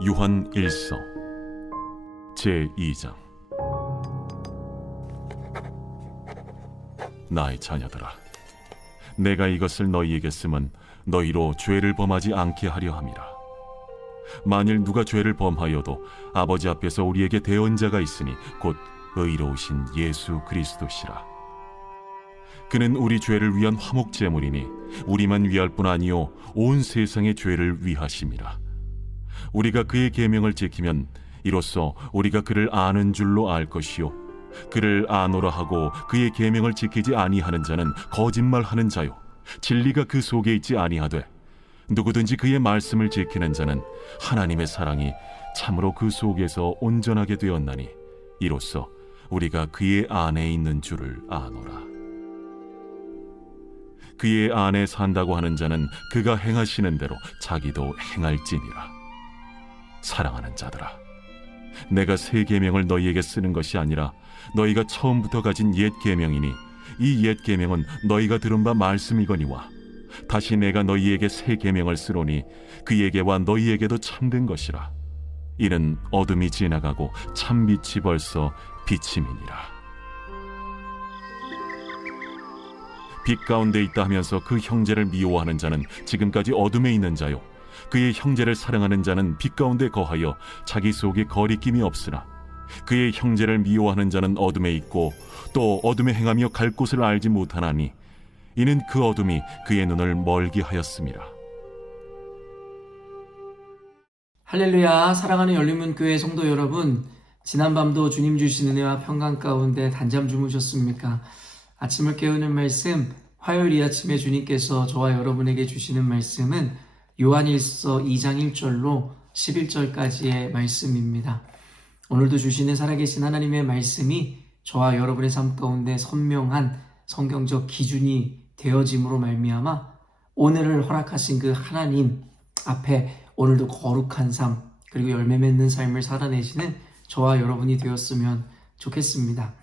요한 1서 제2장. 나의 자녀들아, 내가 이것을 너희에게 쓰면 너희로 죄를 범하지 않게 하려 함이라. 만일 누가 죄를 범하여도 아버지 앞에서 우리에게 대언자가 있으니 곧 의로우신 예수 그리스도시라. 그는 우리 죄를 위한 화목 제물이니 우리만 위할 뿐 아니요 온 세상의 죄를 위하심이라. 우리가 그의 계명을 지키면 이로써 우리가 그를 아는 줄로 알 것이요 그를 아노라 하고 그의 계명을 지키지 아니하는 자는 거짓말하는 자요 진리가 그 속에 있지 아니하되 누구든지 그의 말씀을 지키는 자는 하나님의 사랑이 참으로 그 속에서 온전하게 되었나니 이로써 우리가 그의 안에 있는 줄을 아노라. 그의 안에 산다고 하는 자는 그가 행하시는 대로 자기도 행할지니라. 사랑하는 자들아, 내가 새 계명을 너희에게 쓰는 것이 아니라 너희가 처음부터 가진 옛 계명이니 이 옛 계명은 너희가 들은 바 말씀이거니와 다시 내가 너희에게 새 계명을 쓰노니 그에게와 너희에게도 참된 것이라. 이는 어둠이 지나가고 참빛이 벌써 비침이니라. 빛 가운데 있다 하면서 그 형제를 미워하는 자는 지금까지 어둠에 있는 자요 그의 형제를 사랑하는 자는 빛 가운데 거하여 자기 속에 거리낌이 없으나 그의 형제를 미워하는 자는 어둠에 있고 또 어둠에 행하며 갈 곳을 알지 못하나니 이는 그 어둠이 그의 눈을 멀게 하였음이라. 할렐루야. 사랑하는 열린문교회 성도 여러분, 지난밤도 주님 주신 은혜와 평강 가운데 단잠 주무셨습니까? 아침을 깨우는 말씀, 화요일 이 아침에 주님께서 저와 여러분에게 주시는 말씀은 요한일서 2장 1절로 11절까지의 말씀입니다. 오늘도 주시는 살아계신 하나님의 말씀이 저와 여러분의 삶 가운데 선명한 성경적 기준이 되어짐으로 말미암아 오늘을 허락하신 그 하나님 앞에 오늘도 거룩한 삶 그리고 열매 맺는 삶을 살아내시는 저와 여러분이 되었으면 좋겠습니다.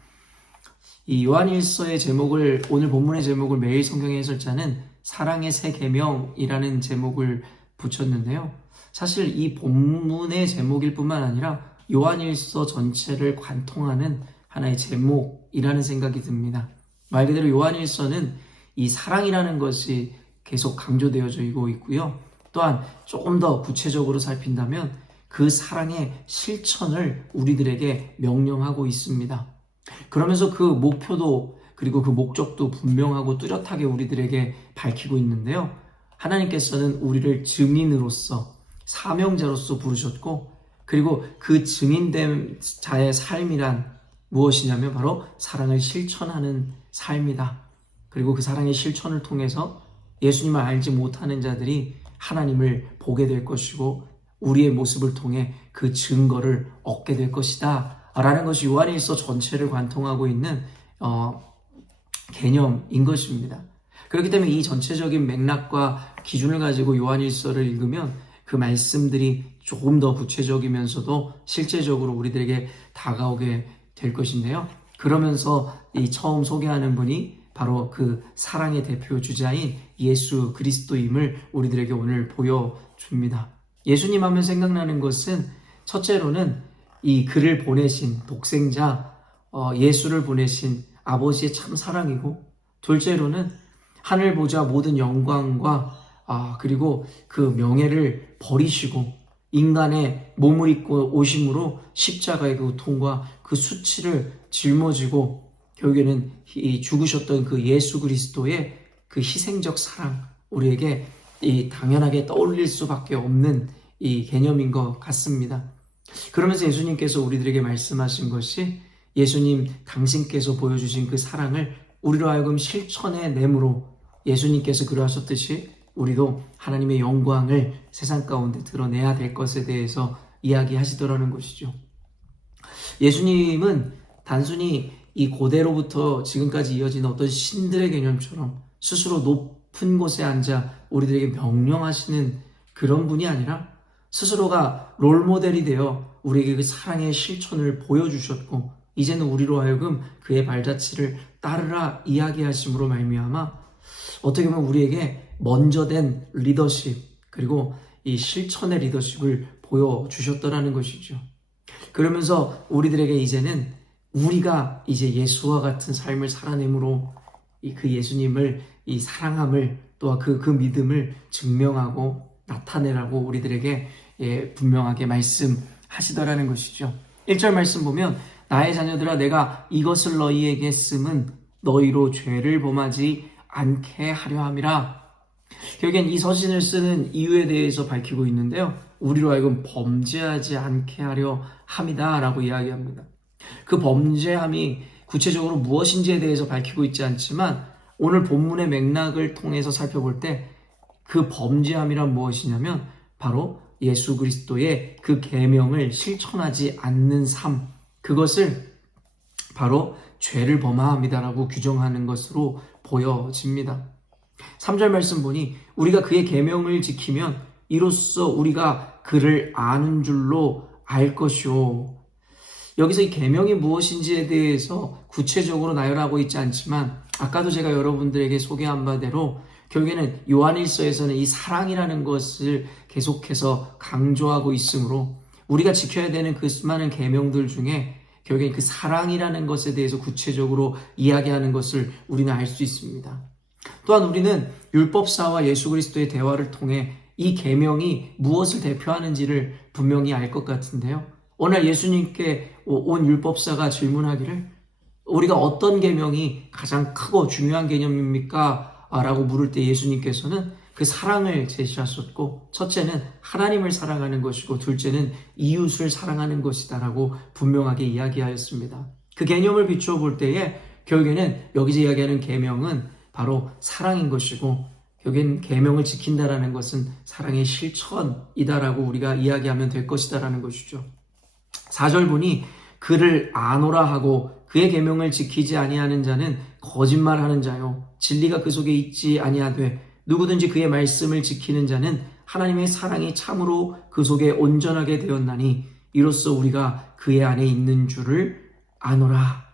이 요한일서의 제목을, 오늘 본문의 제목을 매일 성경의 해설자는 사랑의 새 계명이라는 제목을 붙였는데요. 사실 이 본문의 제목일 뿐만 아니라 요한일서 전체를 관통하는 하나의 제목이라는 생각이 듭니다. 말 그대로 요한일서는 이 사랑이라는 것이 계속 강조되어져 있고요. 또한 조금 더 구체적으로 살핀다면 그 사랑의 실천을 우리들에게 명령하고 있습니다. 그러면서 그 목표도 그리고 그 목적도 분명하고 뚜렷하게 우리들에게 밝히고 있는데요. 하나님께서는 우리를 증인으로서 사명자로서 부르셨고 그리고 그 증인된 자의 삶이란 무엇이냐면 바로 사랑을 실천하는 삶이다. 그리고 그 사랑의 실천을 통해서 예수님을 알지 못하는 자들이 하나님을 보게 될 것이고 우리의 모습을 통해 그 증거를 얻게 될 것이다 라는 것이 요한일서 전체를 관통하고 있는 개념인 것입니다. 그렇기 때문에 이 전체적인 맥락과 기준을 가지고 요한일서를 읽으면 그 말씀들이 조금 더 구체적이면서도 실제적으로 우리들에게 다가오게 될 것인데요. 그러면서 이 처음 소개하는 분이 바로 그 사랑의 대표 주자인 예수 그리스도임을 우리들에게 오늘 보여줍니다. 예수님 하면 생각나는 것은 첫째로는 이 그를 보내신 독생자 예수를 보내신 아버지의 참 사랑이고 둘째로는 하늘 보좌 모든 영광과 그리고 그 명예를 버리시고 인간의 몸을 입고 오심으로 십자가의 그 고통과 그 수치를 짊어지고 결국에는 죽으셨던 그 예수 그리스도의 그 희생적 사랑 우리에게 당연하게 떠올릴 수밖에 없는 이 개념인 것 같습니다. 그러면서 예수님께서 우리들에게 말씀하신 것이 예수님 당신께서 보여주신 그 사랑을 우리로 하여금 실천의 내므로 예수님께서 그러하셨듯이 우리도 하나님의 영광을 세상 가운데 드러내야 될 것에 대해서 이야기하시더라는 것이죠. 예수님은 단순히 이 고대로부터 지금까지 이어지는 어떤 신들의 개념처럼 스스로 높은 곳에 앉아 우리들에게 명령하시는 그런 분이 아니라 스스로가 롤모델이 되어 우리에게 그 사랑의 실천을 보여주셨고 이제는 우리로 하여금 그의 발자취를 따르라 이야기하심으로 말미암아 어떻게 보면 우리에게 먼저 된 리더십 그리고 이 실천의 리더십을 보여주셨더라는 것이죠. 그러면서 우리들에게 이제는 우리가 이제 예수와 같은 삶을 살아내므로 그 예수님을 이 사랑함을 또한 그 믿음을 증명하고 나타내라고 우리들에게 분명하게 말씀하시더라는 것이죠. 1절 말씀 보면 나의 자녀들아 내가 이것을 너희에게 쓰면 너희로 죄를 범하지 않게 하려 함이라. 결국엔 이 서신을 쓰는 이유에 대해서 밝히고 있는데요. 우리로 하여금 범죄하지 않게 하려 함이다 라고 이야기합니다. 그 범죄함이 구체적으로 무엇인지에 대해서 밝히고 있지 않지만 오늘 본문의 맥락을 통해서 살펴볼 때 그 범죄함이란 무엇이냐면 바로 예수 그리스도의 그 계명을 실천하지 않는 삶, 그것을 바로 죄를 범함이다라고 규정하는 것으로 보여집니다. 3절 말씀 보니 우리가 그의 계명을 지키면 이로써 우리가 그를 아는 줄로 알 것이오. 여기서 이 계명이 무엇인지에 대해서 구체적으로 나열하고 있지 않지만 아까도 제가 여러분들에게 소개한 바대로 결국에는 요한일서에서는 이 사랑이라는 것을 계속해서 강조하고 있으므로 우리가 지켜야 되는 그 수많은 계명들 중에 결국엔 그 사랑이라는 것에 대해서 구체적으로 이야기하는 것을 우리는 알 수 있습니다. 또한 우리는 율법사와 예수 그리스도의 대화를 통해 이 계명이 무엇을 대표하는지를 분명히 알 것 같은데요. 오늘 예수님께 온 율법사가 질문하기를 우리가 어떤 계명이 가장 크고 중요한 개념입니까? 라고 물을 때 예수님께서는 그 사랑을 제시하셨고 첫째는 하나님을 사랑하는 것이고 둘째는 이웃을 사랑하는 것이다 라고 분명하게 이야기하였습니다. 그 개념을 비추어 볼 때에 결국에는 여기서 이야기하는 계명은 바로 사랑인 것이고 결국엔 계명을 지킨다라는 것은 사랑의 실천이다라고 우리가 이야기하면 될 것이다라는 것이죠. 4절 보니 그를 아노라 하고 그의 계명을 지키지 아니하는 자는 거짓말하는 자요 진리가 그 속에 있지 아니하되 누구든지 그의 말씀을 지키는 자는 하나님의 사랑이 참으로 그 속에 온전하게 되었나니 이로써 우리가 그의 안에 있는 줄을 아노라.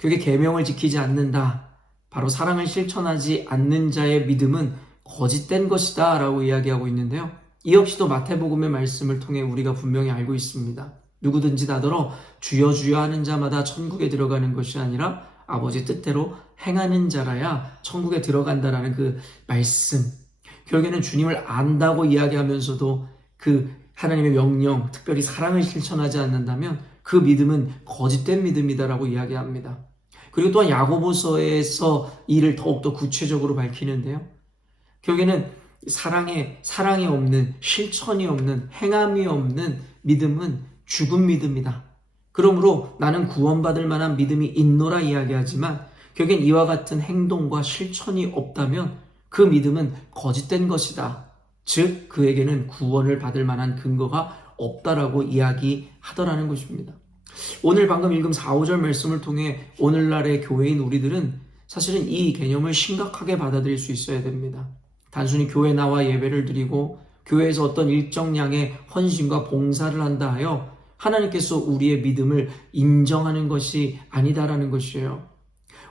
그게 계명을 지키지 않는다. 바로 사랑을 실천하지 않는 자의 믿음은 거짓된 것이다 라고 이야기하고 있는데요. 이 역시도 마태복음의 말씀을 통해 우리가 분명히 알고 있습니다. 누구든지 나더러 주여 주여 하는 자마다 천국에 들어가는 것이 아니라 아버지 뜻대로 행하는 자라야 천국에 들어간다라는 그 말씀. 결국에는 주님을 안다고 이야기하면서도 그 하나님의 명령, 특별히 사랑을 실천하지 않는다면 그 믿음은 거짓된 믿음이다라고 이야기합니다. 그리고 또한 야고보서에서 이를 더욱더 구체적으로 밝히는데요. 결국에는 사랑이 없는, 실천이 없는, 행함이 없는 믿음은 죽은 믿음이다. 그러므로 나는 구원받을 만한 믿음이 있노라 이야기하지만 결국엔 이와 같은 행동과 실천이 없다면 그 믿음은 거짓된 것이다. 즉 그에게는 구원을 받을 만한 근거가 없다라고 이야기하더라는 것입니다. 오늘 방금 읽은 4, 5절 말씀을 통해 오늘날의 교회인 우리들은 사실은 이 개념을 심각하게 받아들일 수 있어야 됩니다. 단순히 교회 나와 예배를 드리고 교회에서 어떤 일정량의 헌신과 봉사를 한다 하여 하나님께서 우리의 믿음을 인정하는 것이 아니다라는 것이에요.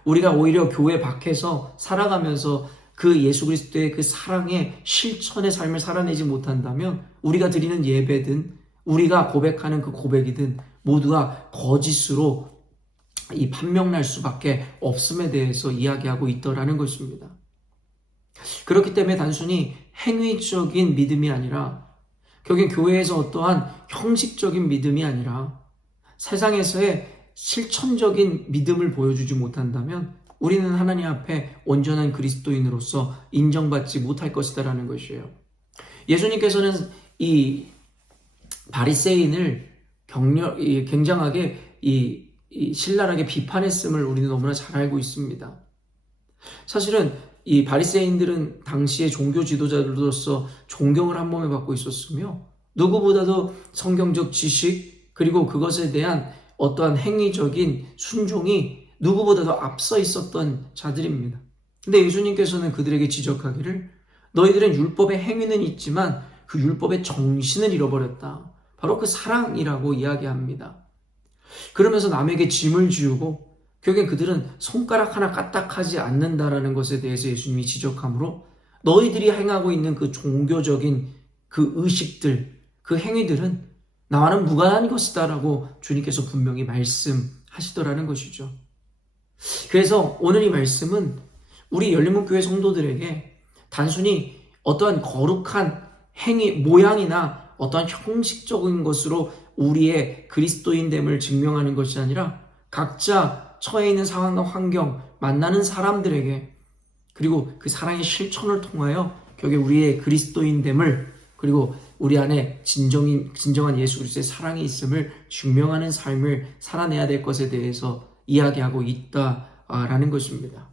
우리가 오히려 교회 밖에서 살아가면서 그 예수 그리스도의 그 사랑의 실천의 삶을 살아내지 못한다면 우리가 드리는 예배든 우리가 고백하는 그 고백이든 모두가 거짓으로 이 판명날 수밖에 없음에 대해서 이야기하고 있더라는 것입니다. 그렇기 때문에 단순히 행위적인 믿음이 아니라 결국엔 교회에서 어떠한 형식적인 믿음이 아니라 세상에서의 실천적인 믿음을 보여주지 못한다면 우리는 하나님 앞에 온전한 그리스도인으로서 인정받지 못할 것이다라는 것이에요. 예수님께서는 이 바리새인을 굉장하게 신랄하게 비판했음을 우리는 너무나 잘 알고 있습니다. 사실은 이 바리새인들은 당시의 종교 지도자들로서 존경을 한 몸에 받고 있었으며 누구보다도 성경적 지식 그리고 그것에 대한 어떠한 행위적인 순종이 누구보다도 앞서 있었던 자들입니다. 근데 예수님께서는 그들에게 지적하기를 너희들은 율법의 행위는 있지만 그 율법의 정신을 잃어버렸다. 바로 그 사랑이라고 이야기합니다. 그러면서 남에게 짐을 지우고 결국엔 그들은 손가락 하나 까딱하지 않는다라는 것에 대해서 예수님이 지적하므로 너희들이 행하고 있는 그 종교적인 그 의식들 그 행위들은 나와는 무관한 것이다라고 주님께서 분명히 말씀하시더라는 것이죠. 그래서 오늘 이 말씀은 우리 열린문교회 성도들에게 단순히 어떠한 거룩한 행위, 모양이나 어떠한 형식적인 것으로 우리의 그리스도인됨을 증명하는 것이 아니라 각자 처해 있는 상황과 환경, 만나는 사람들에게 그리고 그 사랑의 실천을 통하여 결국에 우리의 그리스도인됨을 그리고 우리 안에 진정한 예수 그리스도의 사랑이 있음을 증명하는 삶을 살아내야 될 것에 대해서 이야기하고 있다라는 것입니다.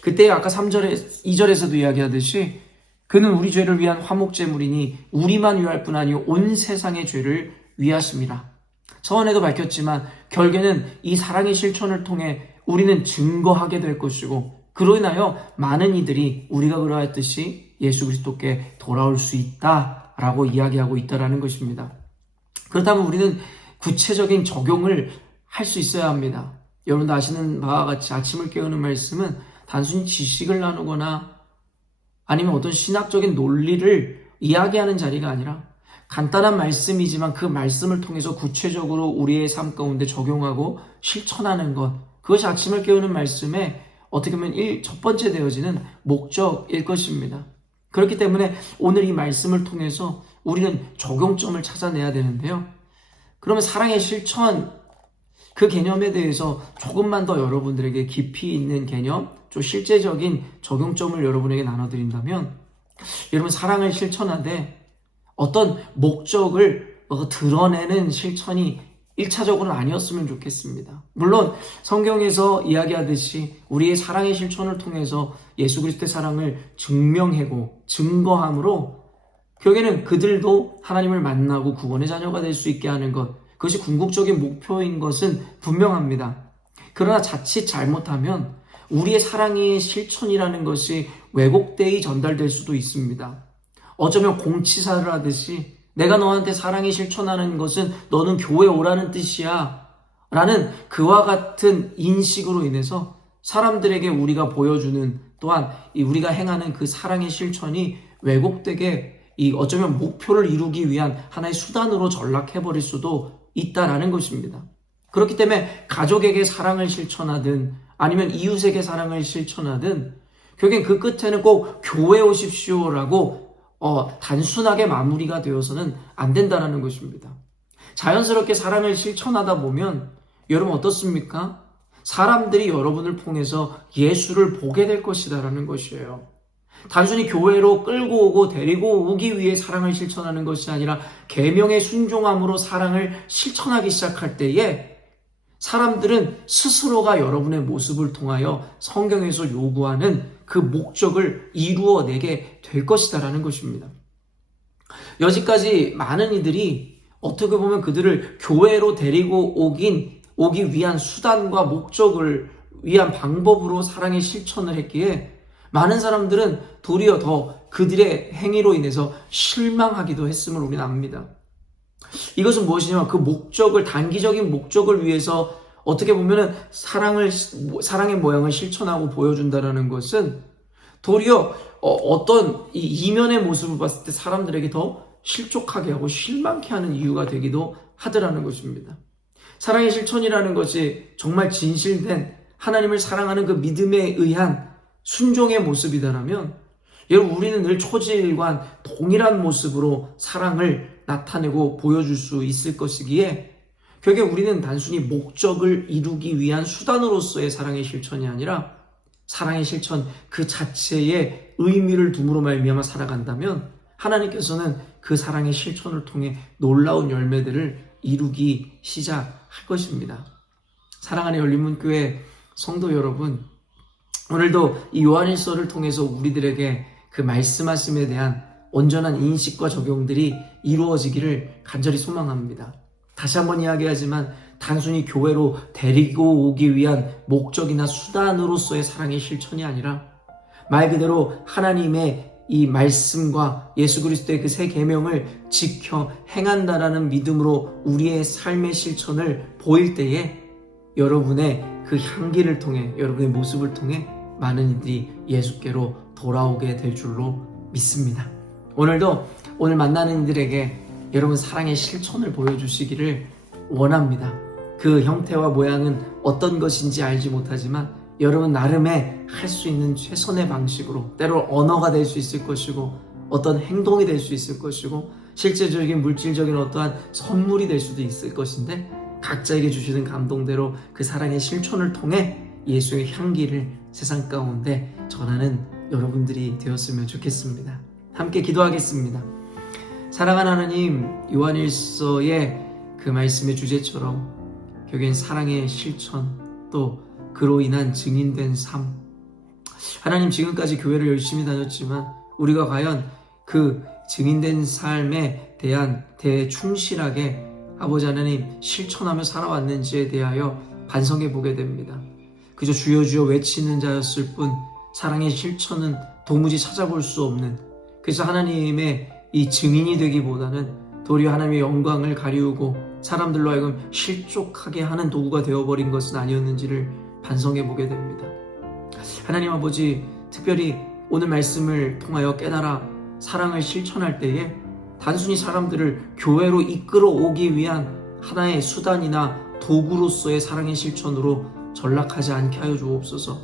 그때 아까 2절에서도 이야기하듯이 그는 우리 죄를 위한 화목제물이니 우리만 위할 뿐 아니요 온 세상의 죄를 위하심이라. 서원에도 밝혔지만 결국에는 이 사랑의 실천을 통해 우리는 증거하게 될 것이고 그로 인하여 많은 이들이 우리가 그러했듯이 예수 그리스도께 돌아올 수 있다라고 이야기하고 있다라는 것입니다. 그렇다면 우리는 구체적인 적용을 할 수 있어야 합니다. 여러분도 아시는 바와 같이 아침을 깨우는 말씀은 단순히 지식을 나누거나 아니면 어떤 신학적인 논리를 이야기하는 자리가 아니라 간단한 말씀이지만 그 말씀을 통해서 구체적으로 우리의 삶 가운데 적용하고 실천하는 것, 그것이 아침을 깨우는 말씀의 어떻게 보면 첫 번째 되어지는 목적일 것입니다. 그렇기 때문에 오늘 이 말씀을 통해서 우리는 적용점을 찾아내야 되는데요. 그러면 사랑의 실천, 그 개념에 대해서 조금만 더 여러분들에게 깊이 있는 개념, 좀 실제적인 적용점을 여러분에게 나눠드린다면 여러분 사랑을 실천하되 어떤 목적을 드러내는 실천이 1차적으로는 아니었으면 좋겠습니다. 물론 성경에서 이야기하듯이 우리의 사랑의 실천을 통해서 예수 그리스도의 사랑을 증명하고 증거함으로 결국에는 그들도 하나님을 만나고 구원의 자녀가 될 수 있게 하는 것, 그것이 궁극적인 목표인 것은 분명합니다. 그러나 자칫 잘못하면 우리의 사랑의 실천이라는 것이 왜곡되이 전달될 수도 있습니다. 어쩌면 공치사를 하듯이 내가 너한테 사랑이 실천하는 것은 너는 교회 오라는 뜻이야 라는 그와 같은 인식으로 인해서 사람들에게 우리가 보여주는 또한 우리가 행하는 그 사랑의 실천이 왜곡되게 어쩌면 목표를 이루기 위한 하나의 수단으로 전락해버릴 수도 있다라는 것입니다. 그렇기 때문에 가족에게 사랑을 실천하든 아니면 이웃에게 사랑을 실천하든 결국엔 그 끝에는 꼭 교회 오십시오라고 단순하게 마무리가 되어서는 안 된다는 것입니다. 자연스럽게 사랑을 실천하다 보면 여러분 어떻습니까? 사람들이 여러분을 통해서 예수를 보게 될 것이다라는 것이에요. 단순히 교회로 끌고 오고 데리고 오기 위해 사랑을 실천하는 것이 아니라 계명의 순종함으로 사랑을 실천하기 시작할 때에 사람들은 스스로가 여러분의 모습을 통하여 성경에서 요구하는 그 목적을 이루어내게 될 것이다라는 것입니다. 여지까지 많은 이들이 어떻게 보면 그들을 교회로 데리고 오기 위한 수단과 목적을 위한 방법으로 사랑의 실천을 했기에 많은 사람들은 도리어 더 그들의 행위로 인해서 실망하기도 했음을 우리는 압니다. 이것은 무엇이냐면 그 목적을, 단기적인 목적을 위해서 어떻게 보면은 사랑의 모양을 실천하고 보여준다라는 것은 도리어 어떤 이 이면의 모습을 봤을 때 사람들에게 더 실족하게 하고 실망케 하는 이유가 되기도 하더라는 것입니다. 사랑의 실천이라는 것이 정말 진실된 하나님을 사랑하는 그 믿음에 의한 순종의 모습이다라면 여러분 우리는 늘 초지일관 동일한 모습으로 사랑을 나타내고 보여줄 수 있을 것이기에 결국에 우리는 단순히 목적을 이루기 위한 수단으로서의 사랑의 실천이 아니라 사랑의 실천 그 자체의 의미를 둠으로 말미암아 살아간다면 하나님께서는 그 사랑의 실천을 통해 놀라운 열매들을 이루기 시작할 것입니다. 사랑하는 열린문교회 성도 여러분, 오늘도 이 요한일서를 통해서 우리들에게 그 말씀하심에 대한 온전한 인식과 적용들이 이루어지기를 간절히 소망합니다. 다시 한번 이야기하지만 단순히 교회로 데리고 오기 위한 목적이나 수단으로서의 사랑의 실천이 아니라 말 그대로 하나님의 이 말씀과 예수 그리스도의 그 새 계명을 지켜 행한다라는 믿음으로 우리의 삶의 실천을 보일 때에 여러분의 그 향기를 통해 여러분의 모습을 통해 많은 이들이 예수께로 돌아오게 될 줄로 믿습니다. 오늘도 오늘 만나는 이들에게 여러분 사랑의 실천을 보여주시기를 원합니다. 그 형태와 모양은 어떤 것인지 알지 못하지만 여러분 나름의 할 수 있는 최선의 방식으로, 때로 언어가 될 수 있을 것이고 어떤 행동이 될 수 있을 것이고 실제적인 물질적인 어떠한 선물이 될 수도 있을 것인데, 각자에게 주시는 감동대로 그 사랑의 실천을 통해 예수의 향기를 세상 가운데 전하는 여러분들이 되었으면 좋겠습니다. 함께 기도하겠습니다. 사랑하는 하나님, 요한일서의 그 말씀의 주제처럼 결국엔 사랑의 실천, 또 그로 인한 증인된 삶. 하나님, 지금까지 교회를 열심히 다녔지만 우리가 과연 그 증인된 삶에 대한 대충실하게 아버지 하나님 실천하며 살아왔는지에 대하여 반성해 보게 됩니다. 그저 주여 주여 외치는 자였을 뿐 사랑의 실천은 도무지 찾아볼 수 없는, 그래서 하나님의 이 증인이 되기보다는 도리어 하나님의 영광을 가리우고 사람들로 하여금 실족하게 하는 도구가 되어버린 것은 아니었는지를 반성해 보게 됩니다. 하나님 아버지, 특별히 오늘 말씀을 통하여 깨달아 사랑을 실천할 때에 단순히 사람들을 교회로 이끌어 오기 위한 하나의 수단이나 도구로서의 사랑의 실천으로 전락하지 않게 하여 주옵소서.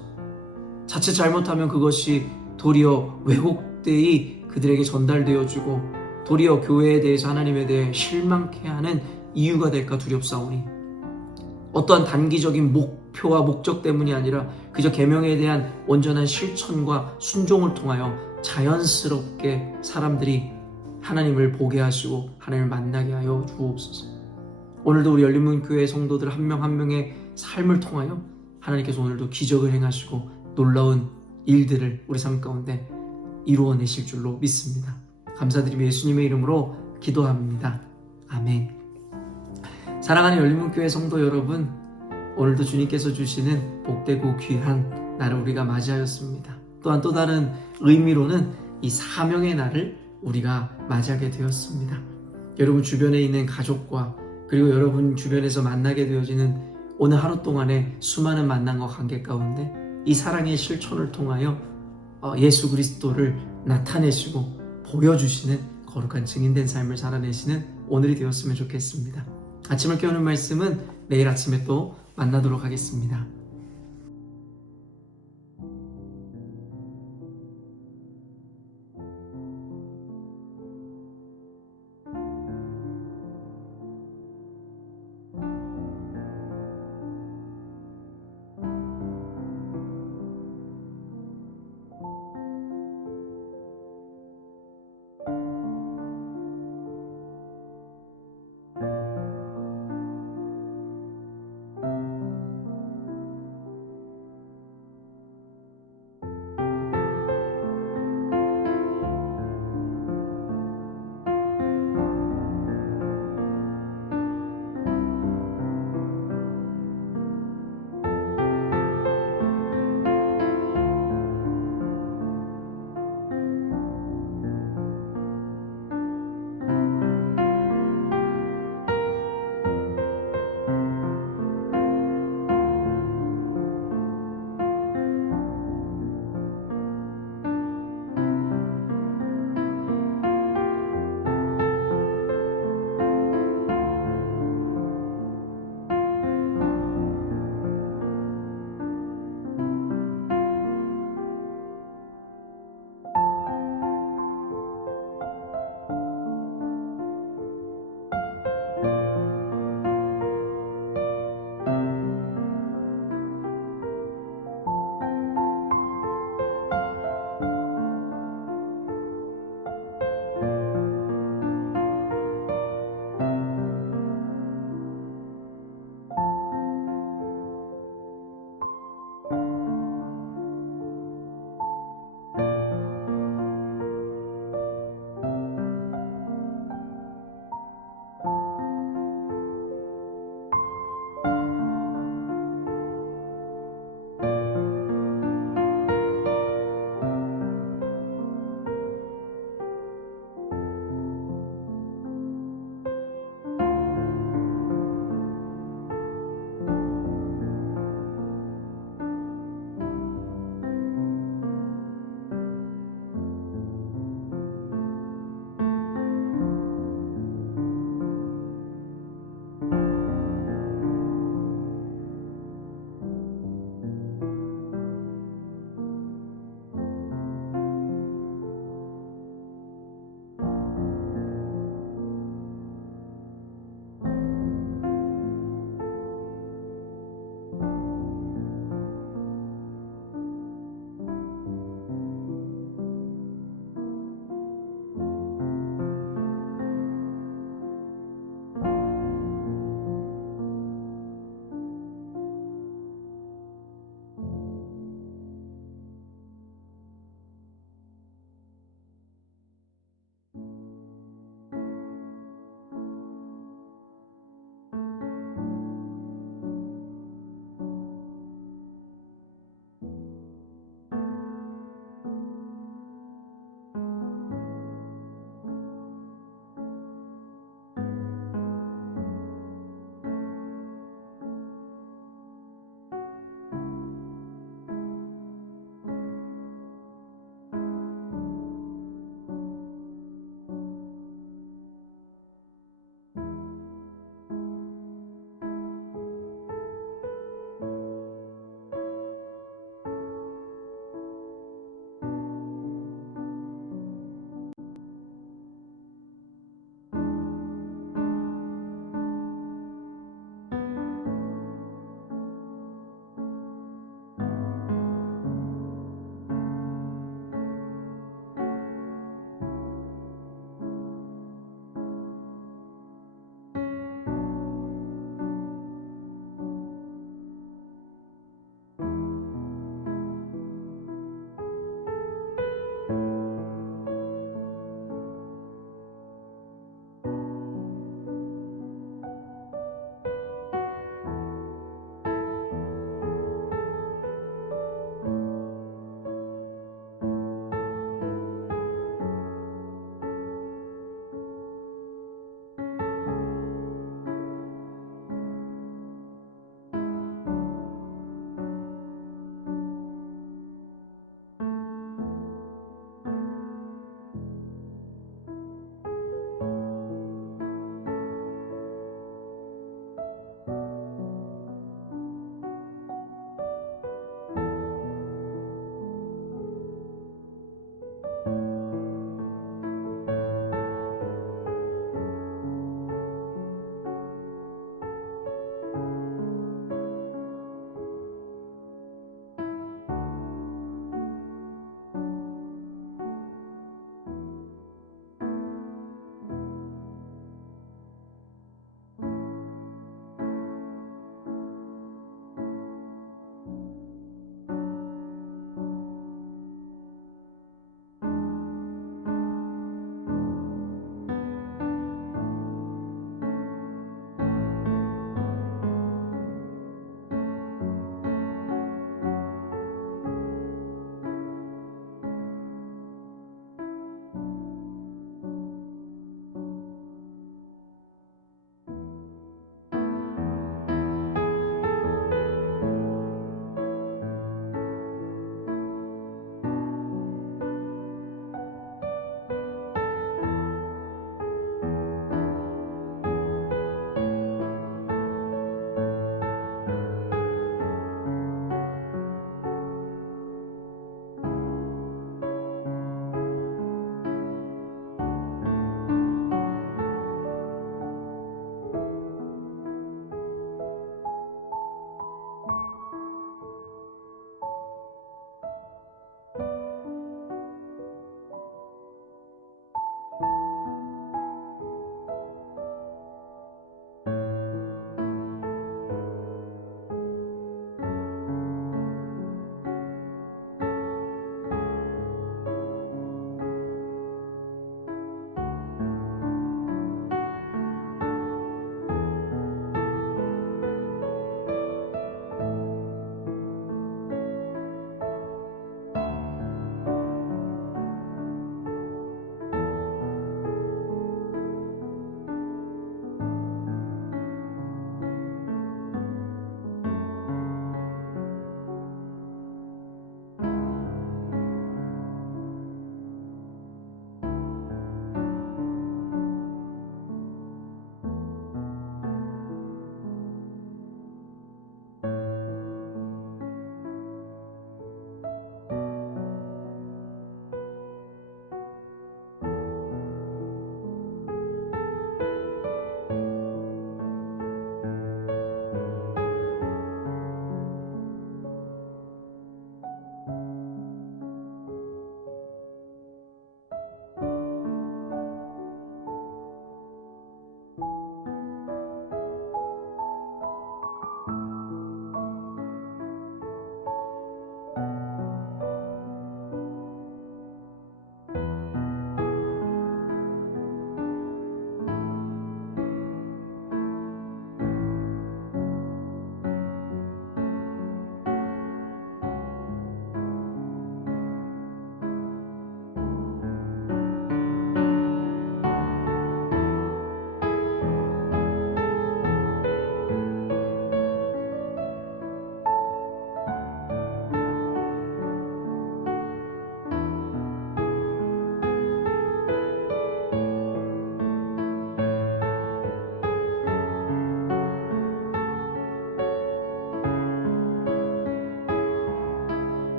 자칫 잘못하면 그것이 도리어 왜곡되이 그들에게 전달되어지고 도리어 교회에 대해서 하나님에 대해 실망케 하는 이유가 될까 두렵사오니, 어떠한 단기적인 목표와 목적 때문이 아니라 그저 계명에 대한 온전한 실천과 순종을 통하여 자연스럽게 사람들이 하나님을 보게 하시고 하나님을 만나게 하여 주옵소서. 오늘도 우리 열린문교회 성도들 한 명 한 명의 삶을 통하여 하나님께서 오늘도 기적을 행하시고 놀라운 일들을 우리 삶 가운데 이루어내실 줄로 믿습니다. 감사드리며 예수님의 이름으로 기도합니다. 아멘. 사랑하는 열린문교회 성도 여러분, 오늘도 주님께서 주시는 복되고 귀한 날을 우리가 맞이하였습니다. 또한 또 다른 의미로는 이 사명의 날을 우리가 맞이하게 되었습니다. 여러분 주변에 있는 가족과 그리고 여러분 주변에서 만나게 되어지는 오늘 하루 동안의 수많은 만남과 관계 가운데 이 사랑의 실천을 통하여 예수 그리스도를 나타내시고 보여주시는 거룩한 증인된 삶을 살아내시는 오늘이 되었으면 좋겠습니다. 아침을 깨우는 말씀은 내일 아침에 또 만나도록 하겠습니다.